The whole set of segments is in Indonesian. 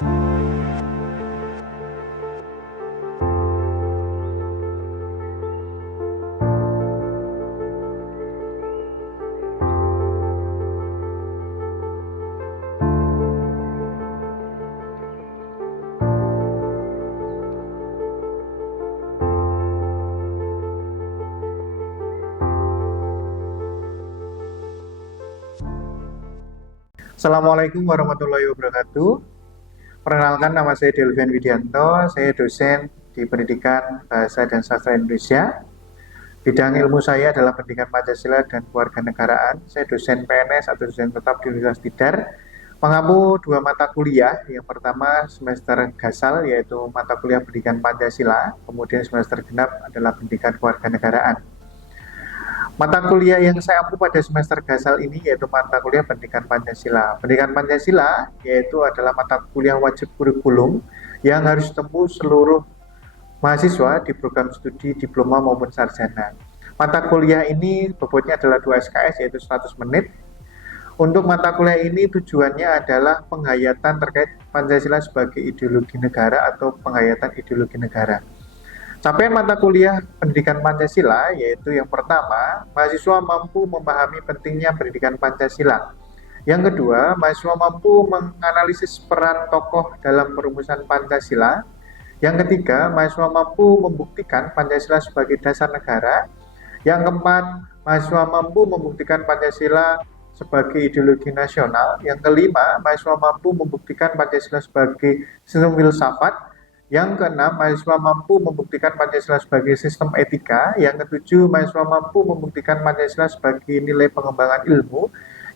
Assalamualaikum warahmatullahi wabarakatuh. Perkenalkan, nama saya Delvian Widianto, saya dosen di Pendidikan Bahasa dan Sastra Indonesia. Bidang ilmu saya adalah Pendidikan Pancasila dan Kewarganegaraan. Saya dosen PNS atau dosen tetap di Universitas Tidar, mengampu 2 mata kuliah. Yang pertama semester gasal, yaitu mata kuliah Pendidikan Pancasila, kemudian semester genap adalah Pendidikan Kewarganegaraan. Mata kuliah yang saya ampu pada semester gasal ini yaitu mata kuliah Pendidikan Pancasila. Pendidikan Pancasila yaitu adalah mata kuliah wajib kurikulum yang harus ditempuh seluruh mahasiswa di program studi diploma maupun sarjana. Mata kuliah ini bobotnya adalah 2 SKS yaitu 100 menit. Untuk mata kuliah ini tujuannya adalah penghayatan terkait Pancasila sebagai ideologi negara atau penghayatan ideologi negara. Capaian mata kuliah Pendidikan Pancasila yaitu yang pertama, mahasiswa mampu memahami pentingnya pendidikan Pancasila. Yang kedua, mahasiswa mampu menganalisis peran tokoh dalam perumusan Pancasila. Yang ketiga, mahasiswa mampu membuktikan Pancasila sebagai dasar negara. Yang keempat, mahasiswa mampu membuktikan Pancasila sebagai ideologi nasional. Yang kelima, mahasiswa mampu membuktikan Pancasila sebagai sistem filsafat. Yang keenam, mahasiswa mampu membuktikan Pancasila sebagai sistem etika. Yang ketujuh, mahasiswa mampu membuktikan Pancasila sebagai nilai pengembangan ilmu.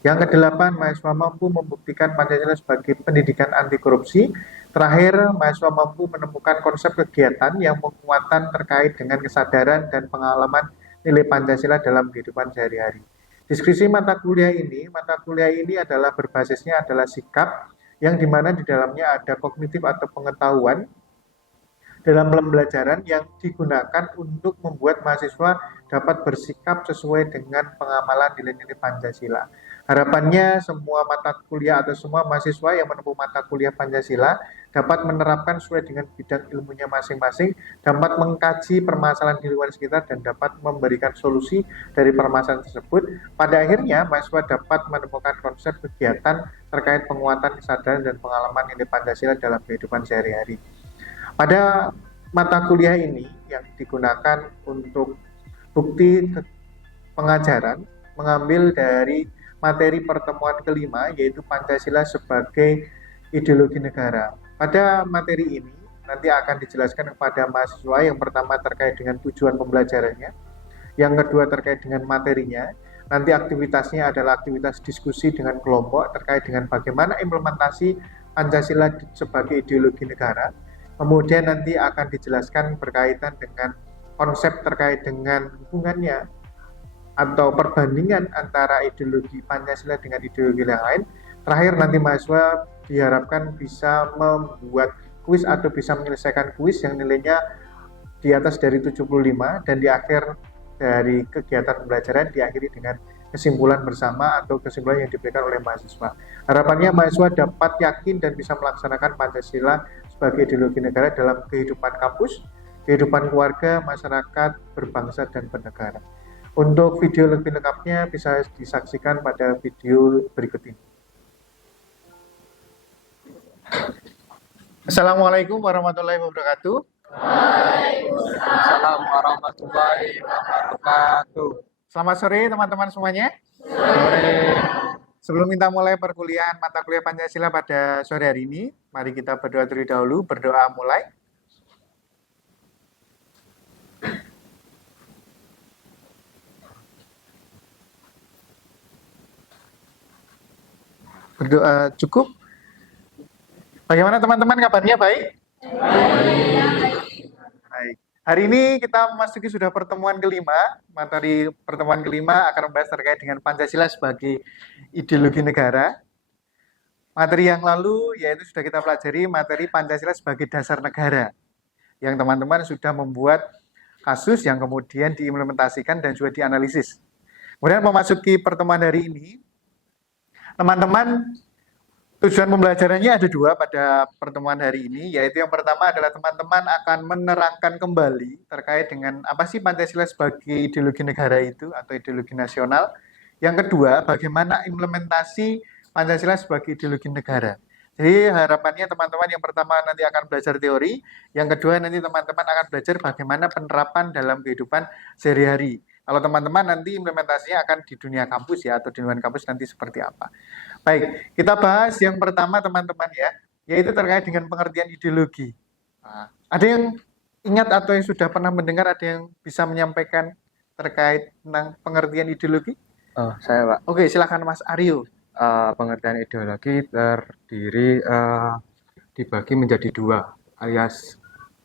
Yang kedelapan, mahasiswa mampu membuktikan Pancasila sebagai pendidikan anti korupsi. Terakhir, mahasiswa mampu menemukan konsep kegiatan yang menguatkan terkait dengan kesadaran dan pengalaman nilai Pancasila dalam kehidupan sehari-hari. Deskripsi mata kuliah ini adalah berbasisnya adalah sikap, yang dimana di dalamnya ada kognitif atau pengetahuan dalam pembelajaran yang digunakan untuk membuat mahasiswa dapat bersikap sesuai dengan pengamalan nilai-nilai Pancasila. Harapannya semua mata kuliah atau semua mahasiswa yang menempuh mata kuliah Pancasila dapat menerapkan sesuai dengan bidang ilmunya masing-masing, dapat mengkaji permasalahan di luar sekitar dan dapat memberikan solusi dari permasalahan tersebut. Pada akhirnya mahasiswa dapat menemukan konsep kegiatan terkait penguatan kesadaran dan pengalaman nilai Pancasila dalam kehidupan sehari-hari. Pada mata kuliah ini yang digunakan untuk bukti pengajaran mengambil dari materi pertemuan kelima yaitu Pancasila sebagai ideologi negara. Pada materi ini nanti akan dijelaskan kepada mahasiswa yang pertama terkait dengan tujuan pembelajarannya, yang kedua terkait dengan materinya, nanti aktivitasnya adalah aktivitas diskusi dengan kelompok terkait dengan bagaimana implementasi Pancasila sebagai ideologi negara. Kemudian nanti akan dijelaskan berkaitan dengan konsep terkait dengan hubungannya atau perbandingan antara ideologi Pancasila dengan ideologi yang lain. Terakhir nanti mahasiswa diharapkan bisa membuat kuis atau bisa menyelesaikan kuis yang nilainya di atas dari 75 dan di akhir dari kegiatan pembelajaran diakhiri dengan kesimpulan bersama atau kesimpulan yang diberikan oleh mahasiswa. Harapannya mahasiswa dapat yakin dan bisa melaksanakan Pancasila sebagai ideologi negara dalam kehidupan kampus, kehidupan keluarga, masyarakat, berbangsa, dan bernegara. Untuk video lebih lengkapnya bisa disaksikan pada video berikut ini. Assalamualaikum warahmatullahi wabarakatuh. Waalaikumsalam warahmatullahi wabarakatuh. Selamat sore teman-teman semuanya. Sore. Sebelum kita mulai perkuliahan mata kuliah Pancasila pada sore hari ini, mari kita berdoa terlebih dahulu. Berdoa mulai. Berdoa cukup. Bagaimana teman-teman kabarnya, baik? Baik. Hari ini kita memasuki sudah pertemuan kelima. Materi pertemuan kelima akan membahas terkait dengan Pancasila sebagai ideologi negara. Materi yang lalu yaitu sudah kita pelajari materi Pancasila sebagai dasar negara, yang teman-teman sudah membuat kasus yang kemudian diimplementasikan dan juga dianalisis. Kemudian memasuki pertemuan hari ini, teman-teman Tujuan pembelajarannya ada dua pada pertemuan hari ini, yaitu yang pertama adalah teman-teman akan menerangkan kembali terkait dengan apa sih Pancasila sebagai ideologi negara itu atau ideologi nasional. Yang kedua, bagaimana implementasi Pancasila sebagai ideologi negara. Jadi harapannya teman-teman yang pertama nanti akan belajar teori, yang kedua nanti teman-teman akan belajar bagaimana penerapan dalam kehidupan sehari-hari. Kalau teman-teman nanti implementasinya akan di dunia kampus ya, atau di luar kampus nanti seperti apa. Baik, kita bahas yang pertama teman-teman ya, yaitu terkait dengan pengertian ideologi. Nah, ada yang ingat atau yang sudah pernah mendengar, ada yang bisa menyampaikan terkait tentang pengertian ideologi? Oh, saya Pak. Oke, silakan Mas Aryo. Pengertian ideologi terdiri dibagi menjadi dua, alias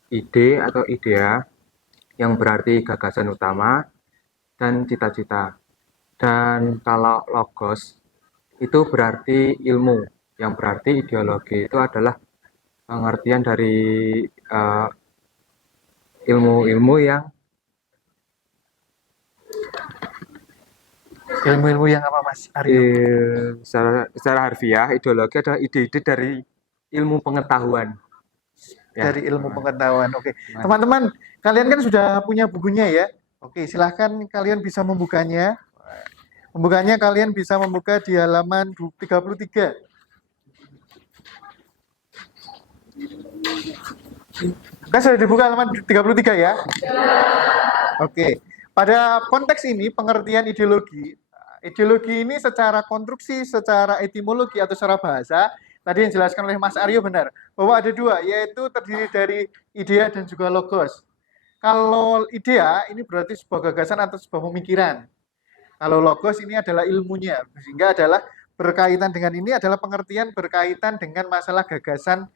ide atau idea yang berarti gagasan utama dan cita-cita. Dan kalau logos itu berarti ilmu, yang berarti ideologi itu adalah pengertian dari ilmu-ilmu yang Ilmu-ilmu yang apa Mas Aryo? secara harfiah ideologi adalah ide-ide dari ilmu pengetahuan. Ya. Dari ilmu pengetahuan. Oke, teman-teman, kalian kan sudah punya bukunya ya. Oke, silahkan kalian bisa membukanya. Membukanya kalian bisa membuka di halaman 33. Kan sudah dibuka halaman 33 ya? Oke. Pada konteks ini pengertian ideologi, ideologi ini secara konstruksi, secara etimologi atau secara bahasa, tadi yang dijelaskan oleh Mas Aryo benar, bahwa ada dua, yaitu terdiri dari idea dan juga logos. Kalau idea ini berarti sebuah gagasan atau sebuah pemikiran. Kalau logos ini adalah ilmunya, sehingga adalah berkaitan dengan ini adalah pengertian berkaitan dengan masalah gagasan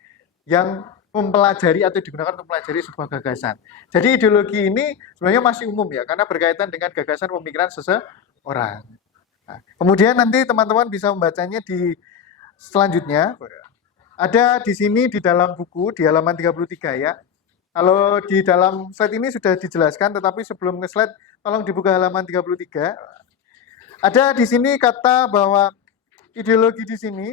yang mempelajari atau digunakan untuk mempelajari sebuah gagasan. Jadi ideologi ini sebenarnya masih umum ya, karena berkaitan dengan gagasan pemikiran seseorang. Nah, kemudian nanti teman-teman bisa membacanya di selanjutnya. Ada di sini di dalam buku di halaman 33 ya. Kalau di dalam slide ini sudah dijelaskan, tetapi sebelum ke slide tolong dibuka halaman 33. Ada di sini kata bahwa ideologi di sini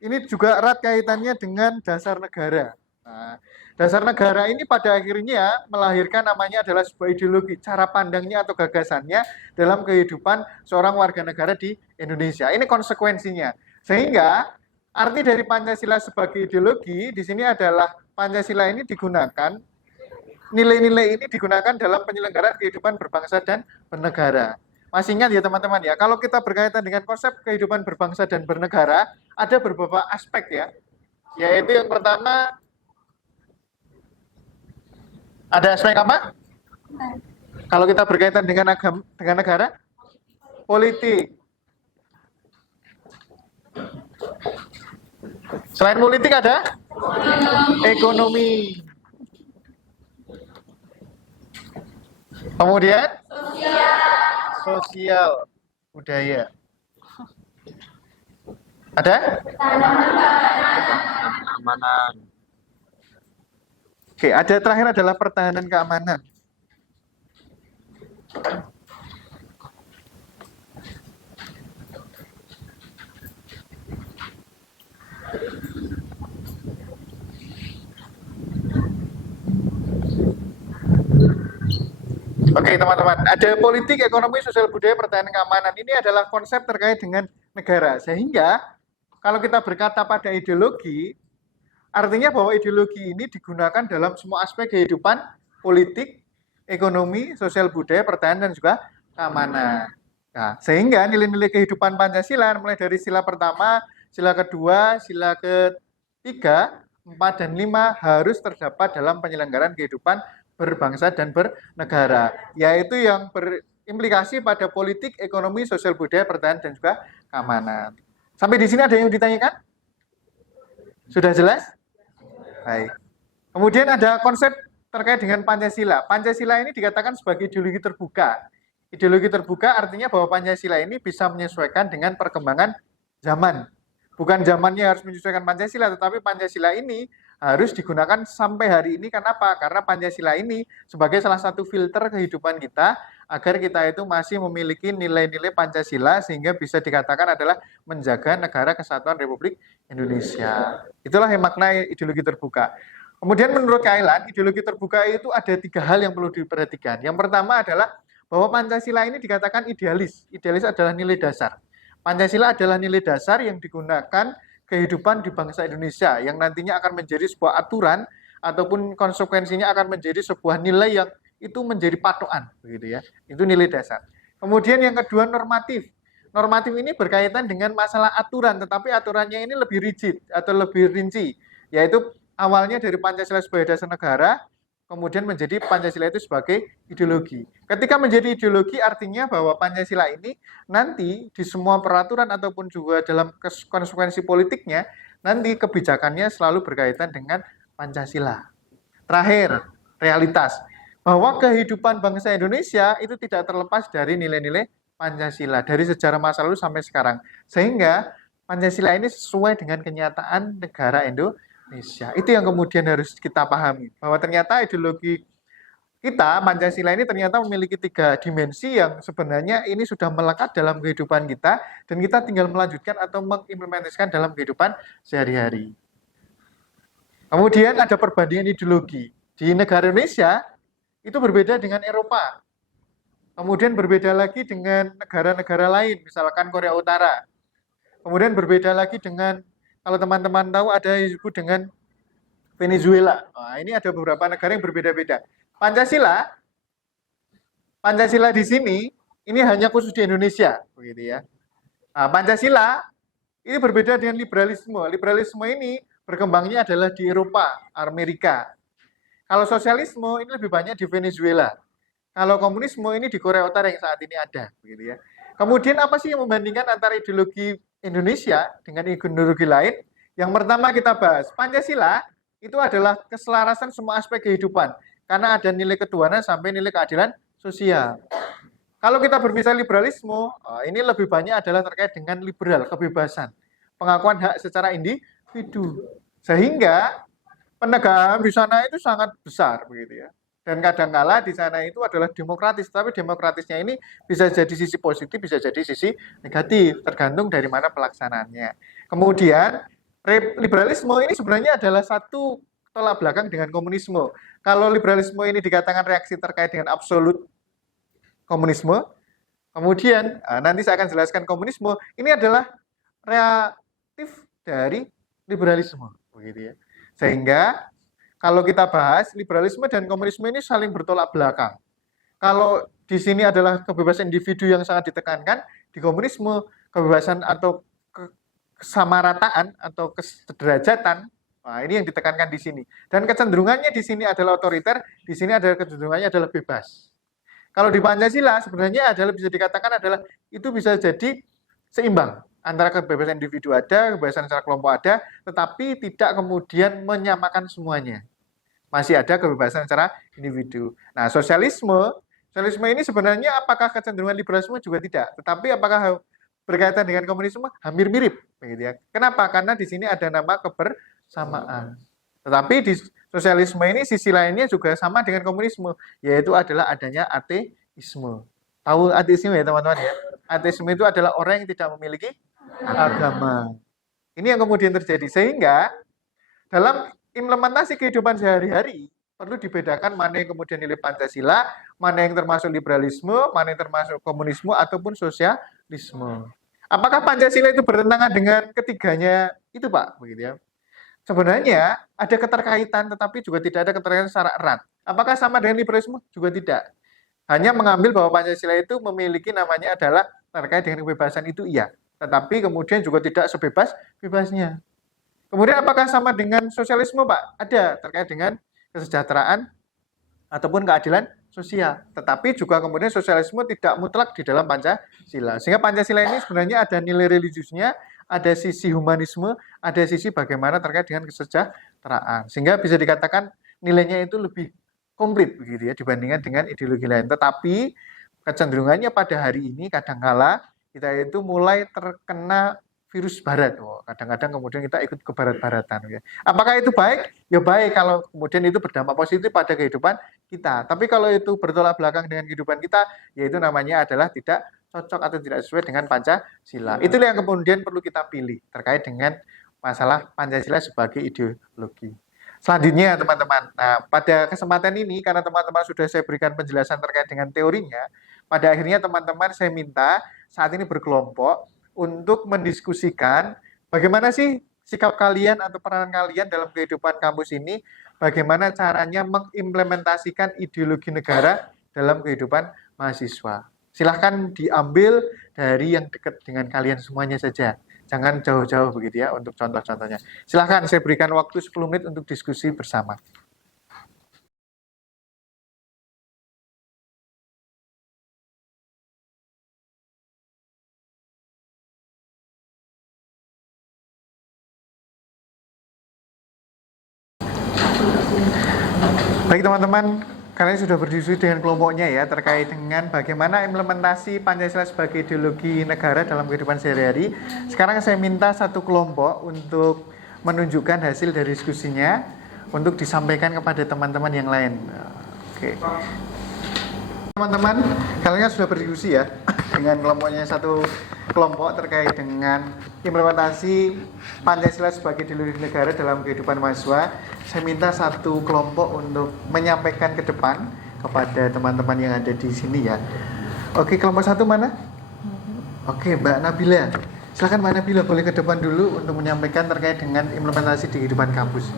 ini juga erat kaitannya dengan dasar negara. Nah, dasar negara ini pada akhirnya melahirkan namanya adalah sebuah ideologi, cara pandangnya atau gagasannya dalam kehidupan seorang warga negara di Indonesia. Ini konsekuensinya. Sehingga arti dari Pancasila sebagai ideologi di sini adalah Pancasila ini digunakan, nilai-nilai ini digunakan dalam penyelenggaraan kehidupan berbangsa dan bernegara. Masih ingat ya teman-teman ya, kalau kita berkaitan dengan konsep kehidupan berbangsa dan bernegara, ada beberapa aspek ya, yaitu yang pertama, ada aspek apa? Kalau kita berkaitan dengan agama, dengan negara, politik. Selain politik ada? Ekonomi. Kemudian? Sosial, budaya. Ada? Keamanan. Oke, ada terakhir adalah pertahanan keamanan. Oke teman-teman, ada politik, ekonomi, sosial budaya, pertahanan keamanan. Ini adalah konsep terkait dengan negara. Sehingga kalau kita berkata pada ideologi, artinya bahwa ideologi ini digunakan dalam semua aspek kehidupan politik, ekonomi, sosial budaya, pertahanan dan juga keamanan. Nah, sehingga nilai-nilai kehidupan Pancasila mulai dari sila pertama, sila kedua, sila ketiga, 4 dan 5 harus terdapat dalam penyelenggaraan kehidupan berbangsa dan bernegara, yaitu yang berimplikasi pada politik, ekonomi, sosial budaya, pertahanan dan juga keamanan. Sampai di sini ada yang ditanyakan? Sudah jelas? Baik. Kemudian ada konsep terkait dengan Pancasila. Pancasila ini dikatakan sebagai ideologi terbuka. Ideologi terbuka artinya bahwa Pancasila ini bisa menyesuaikan dengan perkembangan zaman. Bukan zamannya harus menyesuaikan Pancasila, tetapi Pancasila ini harus digunakan sampai hari ini. Kenapa? Karena Pancasila ini sebagai salah satu filter kehidupan kita agar kita itu masih memiliki nilai-nilai Pancasila sehingga bisa dikatakan adalah menjaga negara kesatuan Republik Indonesia. Itulah yang makna ideologi terbuka. Kemudian menurut Kailan, ideologi terbuka itu ada 3 hal yang perlu diperhatikan. Yang pertama adalah bahwa Pancasila ini dikatakan idealis. Idealis adalah nilai dasar. Pancasila adalah nilai dasar yang digunakan kehidupan di bangsa Indonesia yang nantinya akan menjadi sebuah aturan ataupun konsekuensinya akan menjadi sebuah nilai yang itu menjadi patokan, begitu ya. Itu nilai dasar. Kemudian yang kedua normatif. Normatif ini berkaitan dengan masalah aturan, tetapi aturannya ini lebih rigid atau lebih rinci, yaitu awalnya dari Pancasila sebagai dasar negara, kemudian menjadi Pancasila itu sebagai ideologi. Ketika menjadi ideologi artinya bahwa Pancasila ini nanti di semua peraturan ataupun juga dalam konsekuensi politiknya, nanti kebijakannya selalu berkaitan dengan Pancasila. Terakhir, realitas. Bahwa kehidupan bangsa Indonesia itu tidak terlepas dari nilai-nilai Pancasila, dari sejarah masa lalu sampai sekarang. Sehingga Pancasila ini sesuai dengan kenyataan negara Indonesia. Itu yang kemudian harus kita pahami, bahwa ternyata ideologi kita, Pancasila ini ternyata memiliki 3 dimensi yang sebenarnya ini sudah melekat dalam kehidupan kita, dan kita tinggal melanjutkan atau mengimplementasikan dalam kehidupan sehari-hari. Kemudian ada perbandingan ideologi. Di negara Indonesia, itu berbeda dengan Eropa. Kemudian berbeda lagi dengan negara-negara lain, misalkan Korea Utara. Kemudian berbeda lagi dengan, kalau teman-teman tahu, ada yang disebut dengan Venezuela. Nah, ini ada beberapa negara yang berbeda-beda. Pancasila di sini, ini hanya khusus di Indonesia, begitu ya. Nah, Pancasila ini berbeda dengan liberalisme. Liberalisme ini berkembangnya adalah di Eropa, Amerika. Kalau sosialisme ini lebih banyak di Venezuela. Kalau komunisme ini di Korea Utara yang saat ini ada, begitu ya. Kemudian apa sih yang membandingkan antara ideologi Indonesia dengan ideologi lain? Yang pertama kita bahas, Pancasila itu adalah keselarasan semua aspek kehidupan, karena ada nilai ketuhanan sampai nilai keadilan sosial. Kalau kita berbicara liberalisme, ini lebih banyak adalah terkait dengan liberal, kebebasan, pengakuan hak secara individu. Sehingga penegakan di sana itu sangat besar, begitu ya. Dan kadangkala di sana itu adalah demokratis, tapi demokratisnya ini bisa jadi sisi positif, bisa jadi sisi negatif, tergantung dari mana pelaksanaannya. Kemudian liberalisme ini sebenarnya adalah satu tolak belakang dengan komunisme. Kalau liberalisme ini dikatakan reaksi terkait dengan absolut komunisme, kemudian nanti saya akan jelaskan komunisme ini adalah reaktif dari liberalisme, begitu ya. Sehingga kalau kita bahas liberalisme dan komunisme ini saling bertolak belakang. Kalau di sini adalah kebebasan individu yang sangat ditekankan, di komunisme kebebasan atau kesamarataan atau kesederajatan, nah ini yang ditekankan di sini. Dan kecenderungannya di sini adalah otoriter, di sini adalah kecenderungannya adalah bebas. Kalau di Pancasila sebenarnya adalah bisa dikatakan adalah itu bisa jadi seimbang. Antara kebebasan individu ada, kebebasan secara kelompok ada, tetapi tidak kemudian menyamakan semuanya. Masih ada kebebasan secara individu. Nah, sosialisme ini sebenarnya apakah kecenderungan liberalisme juga tidak, tetapi apakah berkaitan dengan komunisme hampir mirip, begitu ya. Kenapa? Karena di sini ada nama kebersamaan. Tetapi di sosialisme ini sisi lainnya juga sama dengan komunisme, yaitu adalah adanya ateisme. Tahu ateisme ya teman-teman ya? Ateisme itu adalah orang yang tidak memiliki agama. Ini yang kemudian terjadi, sehingga dalam implementasi kehidupan sehari-hari perlu dibedakan mana yang kemudian nilai Pancasila, mana yang termasuk liberalisme, mana yang termasuk komunisme ataupun sosialisme. Apakah Pancasila itu bertentangan dengan ketiganya itu, Pak? Begitu ya. Sebenarnya ada keterkaitan, tetapi juga tidak ada keterkaitan secara erat. Apakah sama dengan liberalisme? Juga tidak. Hanya mengambil bahwa Pancasila itu memiliki namanya adalah terkait dengan kebebasan itu iya. Tetapi kemudian juga tidak sebebas-bebasnya. Kemudian apakah sama dengan sosialisme, Pak? Ada, terkait dengan kesejahteraan ataupun keadilan sosial. Tetapi juga kemudian sosialisme tidak mutlak di dalam Pancasila. Sehingga Pancasila ini sebenarnya ada nilai religiusnya, ada sisi humanisme, ada sisi bagaimana terkait dengan kesejahteraan. Sehingga bisa dikatakan nilainya itu lebih komplit begitu ya dibandingkan dengan ideologi lain. Tetapi kecenderungannya pada hari ini kadangkala kita itu mulai terkena virus barat. Oh, kadang-kadang kemudian kita ikut ke barat-baratan. Ya. Apakah itu baik? Ya baik kalau kemudian itu berdampak positif pada kehidupan kita. Tapi kalau itu bertolak belakang dengan kehidupan kita, yaitu namanya adalah tidak cocok atau tidak sesuai dengan Pancasila. Itulah yang kemudian perlu kita pilih terkait dengan masalah Pancasila sebagai ideologi. Selanjutnya teman-teman, nah pada kesempatan ini karena teman-teman sudah saya berikan penjelasan terkait dengan teorinya, pada akhirnya teman-teman saya minta saat ini berkelompok untuk mendiskusikan bagaimana sih sikap kalian atau peranan kalian dalam kehidupan kampus ini, bagaimana caranya mengimplementasikan ideologi negara dalam kehidupan mahasiswa. Silahkan diambil dari yang dekat dengan kalian semuanya saja. Jangan jauh-jauh begitu ya untuk contoh-contohnya. Silahkan saya berikan waktu 10 menit untuk diskusi bersama. Baik teman-teman, kalian sudah berdiskusi dengan kelompoknya ya terkait dengan bagaimana implementasi Pancasila sebagai ideologi negara dalam kehidupan sehari-hari. Sekarang saya minta satu kelompok untuk menunjukkan hasil dari diskusinya untuk disampaikan kepada teman-teman yang lain. Oke. Teman-teman, kalian sudah berdiskusi ya dengan kelompoknya satu kelompok terkait dengan implementasi Pancasila sebagai ideologi negara dalam kehidupan mahasiswa. Saya minta satu kelompok untuk menyampaikan ke depan kepada teman-teman yang ada di sini ya. Oke, kelompok satu mana? Oke, Mbak Nabila. Silakan Mbak Nabila boleh ke depan dulu untuk menyampaikan terkait dengan implementasi di kehidupan kampus.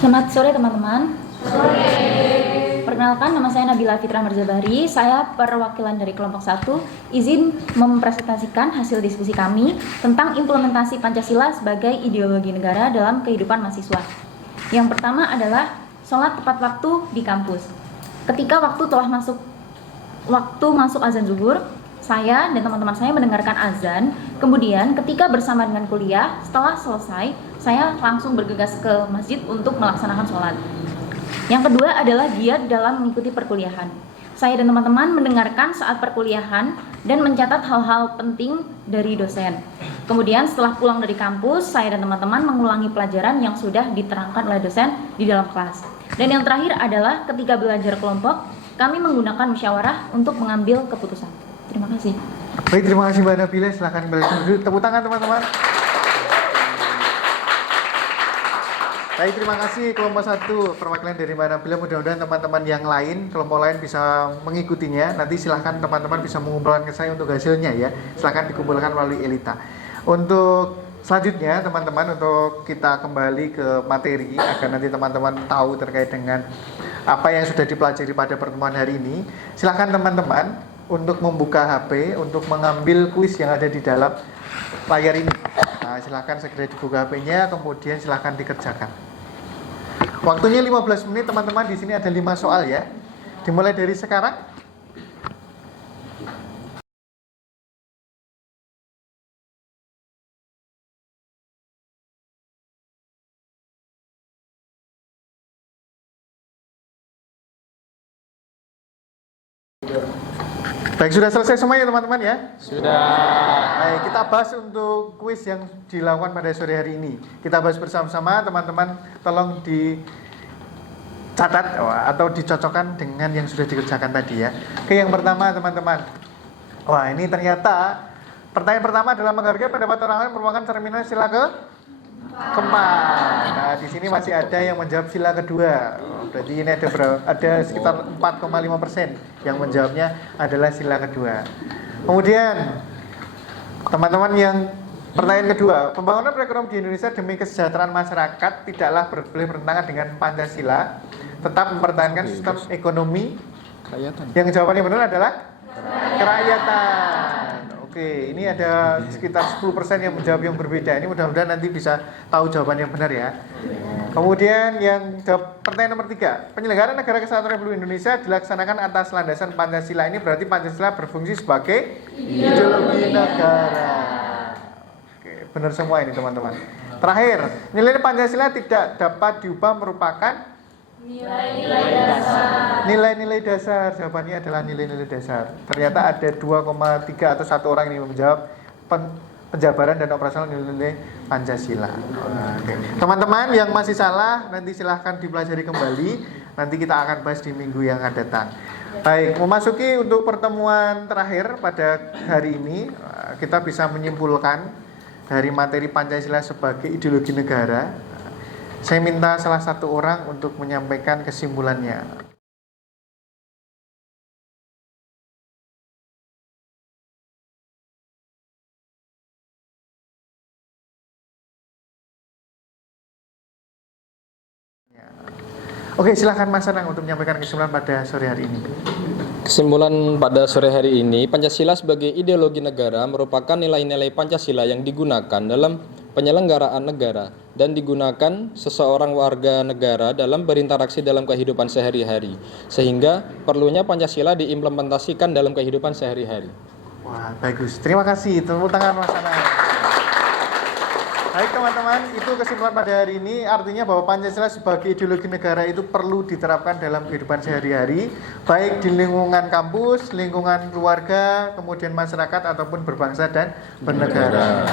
Selamat sore teman-teman. Perkenalkan, nama saya Nabila Fitra Marzabari. Saya perwakilan dari kelompok 1. Izin mempresentasikan hasil diskusi kami tentang implementasi Pancasila sebagai ideologi negara dalam kehidupan mahasiswa. Yang pertama adalah sholat tepat waktu di kampus. Ketika waktu masuk azan zuhur, saya dan teman-teman saya mendengarkan azan. Kemudian ketika bersama dengan kuliah, setelah selesai, saya langsung bergegas ke masjid untuk melaksanakan sholat. Yang kedua adalah giat dalam mengikuti perkuliahan. Saya dan teman-teman mendengarkan saat perkuliahan dan mencatat hal-hal penting dari dosen. Kemudian setelah pulang dari kampus, saya dan teman-teman mengulangi pelajaran yang sudah diterangkan oleh dosen di dalam kelas. Dan yang terakhir adalah ketika belajar kelompok, kami menggunakan musyawarah untuk mengambil keputusan. Terima kasih. Baik, terima kasih Mbak Nabila. Silahkan balik dulu. Tepuk tangan teman-teman. Baik, terima kasih kelompok 1 perwakilan dari Mbak Nabila. Mudah-mudahan teman-teman yang lain, kelompok lain bisa mengikutinya. Nanti silahkan teman-teman bisa mengumpulkan ke saya untuk hasilnya ya. Silahkan dikumpulkan melalui Elita. Untuk selanjutnya teman-teman, untuk kita kembali ke materi agar nanti teman-teman tahu terkait dengan apa yang sudah dipelajari pada pertemuan hari ini. Silahkan teman-teman untuk membuka HP, untuk mengambil kuis yang ada di dalam layar ini. Nah, silahkan segera dibuka HP-nya, kemudian silahkan dikerjakan. Waktunya 15 menit teman-teman, di sini ada 5 soal ya. Dimulai dari sekarang. Baik, sudah selesai semuanya teman-teman ya? Sudah. Baik, kita bahas untuk kuis yang dilakukan pada sore hari ini. Kita bahas bersama-sama, teman-teman tolong dicatat atau dicocokkan dengan yang sudah dikerjakan tadi ya. Oke, yang pertama teman-teman. Wah, ini ternyata pertanyaan pertama adalah menghargai pendapat orang lain merupakan cerminan sila keempat. Nah, di sini masih ada yang menjawab sila kedua. Berarti ini ada sekitar 4,5% yang menjawabnya adalah sila kedua. Kemudian teman-teman yang pertanyaan kedua, pembangunan perekonomian di Indonesia demi kesejahteraan masyarakat tidaklah boleh bertentangan dengan Pancasila, tetap mempertahankan sistem ekonomi. Yang jawabannya benar adalah kerakyatan. Oke, ini ada sekitar 10% yang menjawab yang berbeda. Ini mudah-mudahan nanti bisa tahu jawaban yang benar ya. Kemudian yang jawab pertanyaan nomor 3, penyelenggaraan Negara Kesatuan Republik Indonesia dilaksanakan atas landasan Pancasila. Ini berarti Pancasila berfungsi sebagai ideologi negara. Oke, benar semua ini teman-teman. Terakhir, nilai Pancasila tidak dapat diubah merupakan Nilai-nilai dasar. Jawabannya adalah nilai-nilai dasar. Ternyata ada 2,3 atau 1 orang ini menjawab penjabaran dan operasional nilai-nilai Pancasila. Oke. Teman-teman yang masih salah nanti silahkan dipelajari kembali. Nanti kita akan bahas di minggu yang akan datang. Baik, memasuki untuk pertemuan terakhir pada hari ini, kita bisa menyimpulkan dari materi Pancasila sebagai ideologi negara. Saya minta salah satu orang untuk menyampaikan kesimpulannya. Oke, silahkan Mas Anang untuk menyampaikan kesimpulan pada sore hari ini. Kesimpulan pada sore hari ini, Pancasila sebagai ideologi negara merupakan nilai-nilai Pancasila yang digunakan dalam penyelenggaraan negara dan digunakan seseorang warga negara dalam berinteraksi dalam kehidupan sehari-hari, sehingga perlunya Pancasila diimplementasikan dalam kehidupan sehari-hari. Wah, bagus. Terima kasih. Tepuk tangan Mas Anang. Baik teman-teman, itu kesimpulan pada hari ini. Artinya bahwa Pancasila sebagai ideologi negara itu perlu diterapkan dalam kehidupan sehari-hari, baik di lingkungan kampus, lingkungan keluarga, kemudian masyarakat ataupun berbangsa dan bernegara.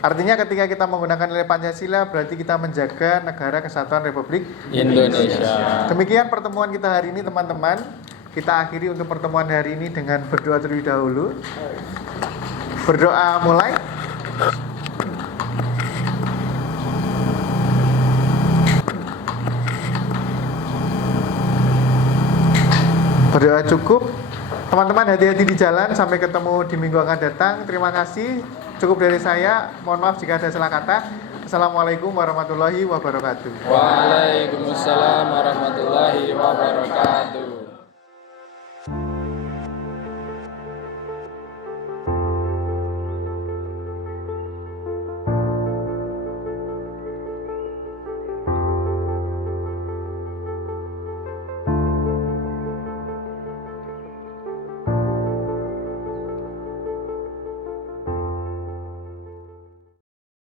Artinya ketika kita menggunakan nilai Pancasila berarti kita menjaga negara kesatuan Republik Indonesia. Demikian pertemuan kita hari ini teman-teman. Kita akhiri untuk pertemuan hari ini dengan berdoa terlebih dahulu. Berdoa mulai. Berdoa cukup. Teman-teman hati-hati di jalan. Sampai ketemu di minggu akan datang. Terima kasih. Cukup dari saya. Mohon maaf jika ada salah kata. Assalamualaikum warahmatullahi wabarakatuh. Waalaikumsalam warahmatullahi wabarakatuh.